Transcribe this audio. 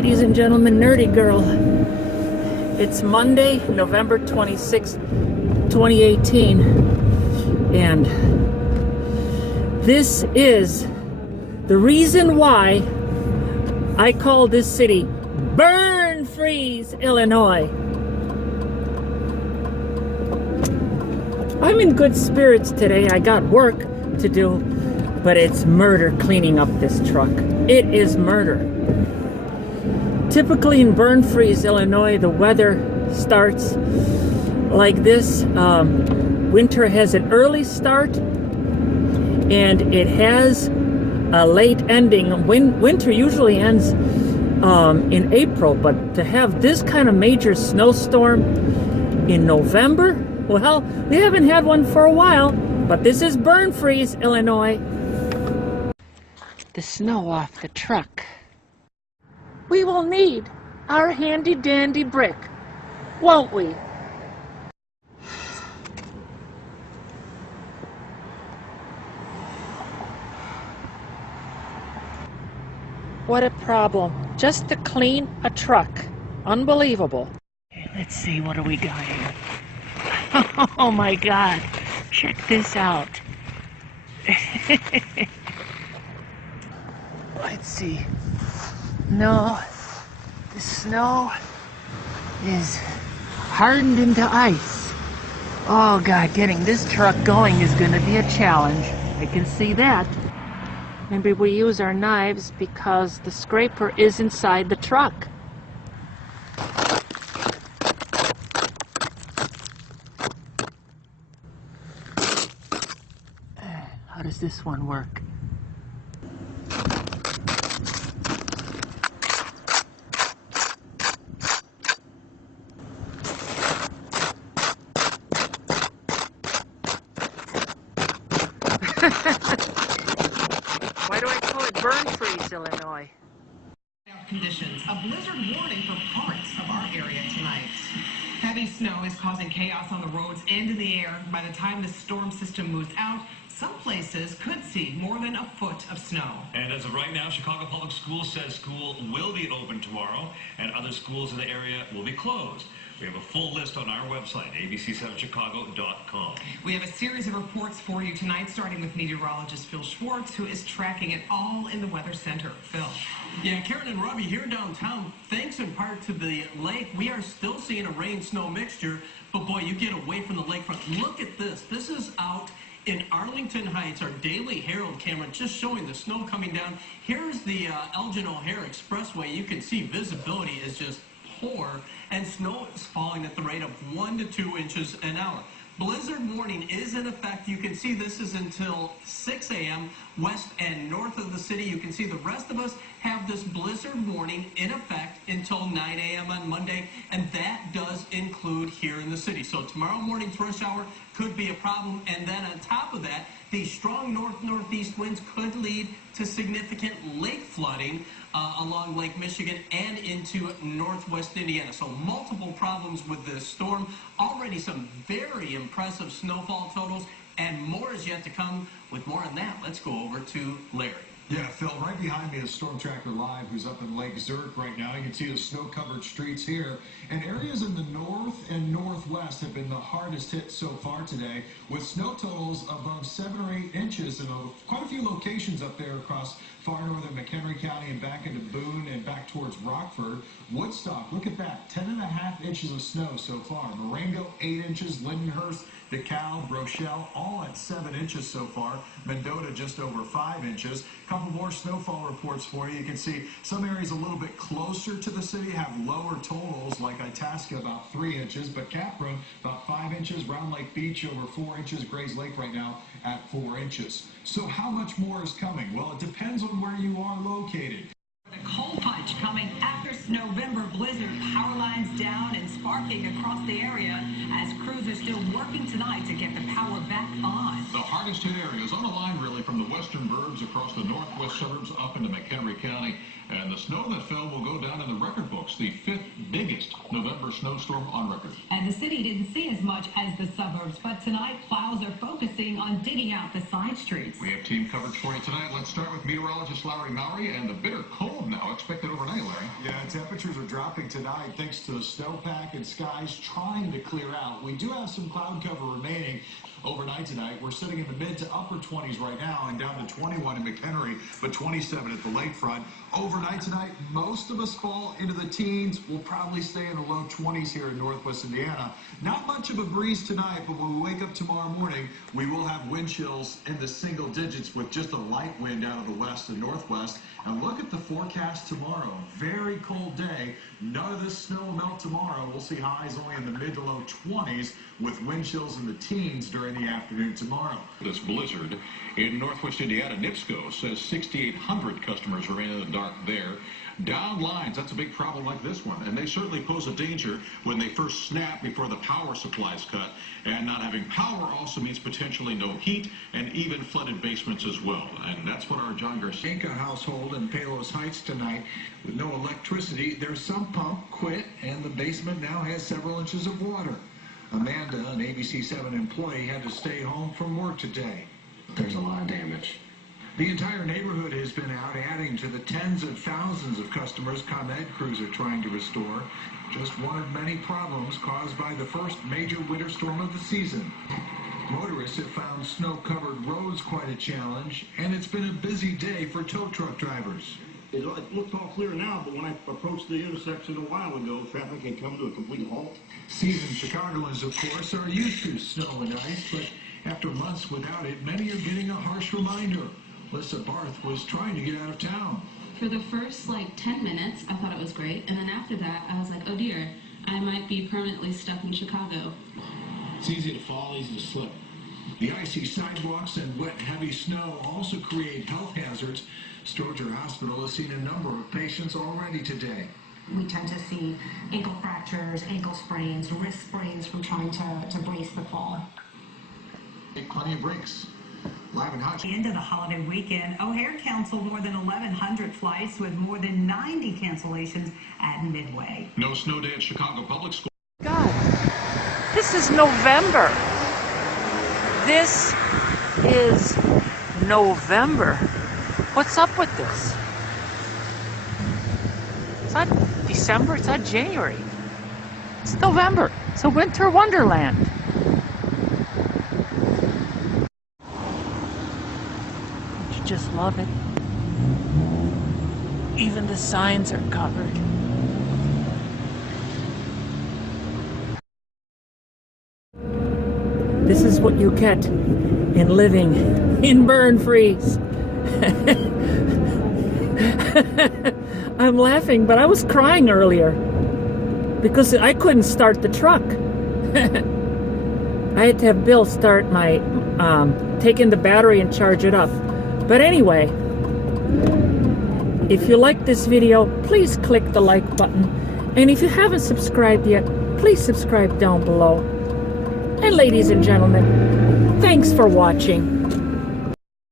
ladies and gentlemen, Nerdy Girl. It's Monday, November 26th, 2018, and this is the reason why I call this city Burnfreeze, Illinois. I'm in good spirits today. I got work to do, but it's murder cleaning up this truck. It is murder. Typically in Burnfreeze, Illinois, the weather starts like this. Winter has an early start and it has a late ending. Winter usually ends in April, but to have this kind of major snowstorm in November, well, we haven't had one for a while, but this is Burnfreeze, Illinois. The snow off the truck. We will need our handy dandy brick, won't we? What a problem, just to clean a truck. Unbelievable. Okay, let's see, what do we got here? Oh my God, check this out. Let's see. No, the snow is hardened into ice. Oh God, getting this truck going is going to be a challenge. I can see that. Maybe we use our knives because the scraper is inside the truck. How does this one work? Why do I call it Burnfreeze, Illinois? Conditions. A blizzard warning for parts of our area tonight. Heavy snow is causing chaos on the roads and in the air. By the time the storm system moves out, some places could see more than a foot of snow. And as of right now, Chicago Public Schools says school will be open tomorrow, and other schools in the area will be closed. We have a full list on our website, abc7chicago.com. We have a series of reports for you tonight, starting with meteorologist Phil Schwartz, who is tracking it all in the Weather Center. Phil. Yeah, Karen and Robbie, here downtown, thanks in part to the lake, we are still seeing a rain-snow mixture, but boy, you get away from the lakefront. Look at this. This is out in Arlington Heights, our Daily Herald camera just showing the snow coming down. Here's the Elgin O'Hare Expressway. You can see visibility is just poor, and snow is falling at the rate of 1 to 2 inches an hour. Blizzard warning is in effect. You can see this is until 6 a.m. west and north of the city. You can see the rest of us have this blizzard warning in effect until 9 a.m. on Monday, and that does include here in the city. So tomorrow morning's rush hour could be a problem, and then on top of that, the strong north-northeast winds could lead to significant lake flooding along Lake Michigan and into northwest Indiana. So multiple problems with this storm. Already some very impressive snowfall totals, and more is yet to come. With more on that, let's go over to Larry. Yeah, Phil, right behind me is Storm Tracker Live, who's up in Lake Zurich right now. You can see the snow-covered streets here. And areas in the north and northwest have been the hardest hit so far today, with snow totals above 7 or 8 inches in quite a few locations up there across far northern McHenry County and back into Boone and back towards Rockford. Woodstock, look at that, 10.5 inches of snow so far. Marengo, 8 inches. Lindenhurst, DeKalb, Rochelle, all at 7 inches so far. Mendota just over 5 inches. Couple more snowfall reports for you. You can see some areas a little bit closer to the city have lower totals, like Itasca about 3 inches, but Capron about 5 inches. Round Lake Beach over 4 inches. Grays Lake right now at 4 inches. So how much more is coming? Well, it depends on where you are located. The cold punch coming after November blizzard, power lines down and sparking across the area as crews are still working tonight to get the power back on. The hardest hit areas on the line really from the western burbs across the northwest suburbs up into McHenry County. And the snow that fell will go down in the record books, the 5th biggest November snowstorm on record. And the city didn't see as much as the suburbs, but tonight plows are focusing on digging out the side streets. We have team coverage for you tonight. Let's start with meteorologist Larry Mowry, and the bitter cold now expected overnight, Larry. Yeah, temperatures are dropping tonight thanks to the snowpack and skies trying to clear out. We do have some cloud cover remaining overnight tonight. We're sitting in the mid to upper 20s right now and down to 21 in McHenry, but 27 at the lakefront. Overnight tonight, most of us fall into the teens. We'll probably stay in the low 20s here in northwest Indiana. Not much of a breeze tonight, but when we wake up tomorrow morning, we will have wind chills in the single digits with just a light wind out of the west and northwest. And look at the forecast tomorrow. Very cold day. None of this snow will melt tomorrow. We'll see highs only in the mid to low 20s with wind chills in the teens during the afternoon tomorrow. This blizzard in northwest Indiana, NIPSCO says 6,800 customers are in the dark there. Down lines, that's a big problem like this one, and they certainly pose a danger when they first snap before the power supply is cut. And not having power also means potentially no heat and even flooded basements as well. And that's what our John Garcia. Inca household in Palos Heights tonight with no electricity. Their sump pump quit and the basement now has several inches of water. Amanda, an ABC 7 employee, had to stay home from work today. There's a lot of damage. The entire neighborhood has been out, adding to the tens of thousands of customers ComEd crews are trying to restore. Just one of many problems caused by the first major winter storm of the season. Motorists have found snow-covered roads quite a challenge, and it's been a busy day for tow truck drivers. It looks all clear now, but when I approached the intersection a while ago, traffic had come to a complete halt. Seasoned Chicagoans, of course, are used to snow and ice, but after months without it, many are getting a harsh reminder. Lissa Barth was trying to get out of town. For the first 10 minutes, I thought it was great, and then after that, I was like, oh dear, I might be permanently stuck in Chicago. It's easy to fall, easy to slip. The icy sidewalks and wet, heavy snow also create health hazards. Stroger Hospital has seen a number of patients already today. We tend to see ankle fractures, ankle sprains, wrist sprains from trying to brace the fall. Take plenty of breaks. Live and hot. At the end of the holiday weekend, O'Hare canceled more than 1,100 flights with more than 90 cancellations at Midway. No snow day at Chicago Public Schools. God, this is November. This is November. What's up with this? It's not December, it's not January. It's November. It's a winter wonderland. Don't you just love it? Even the signs are covered. This is what you get in living in Burnfreeze. I'm laughing, but I was crying earlier because I couldn't start the truck. I had to have Bill start my, take in the battery and charge it up. But anyway, if you like this video, please click the like button. And if you haven't subscribed yet, please subscribe down below. And ladies and gentlemen, thanks for watching.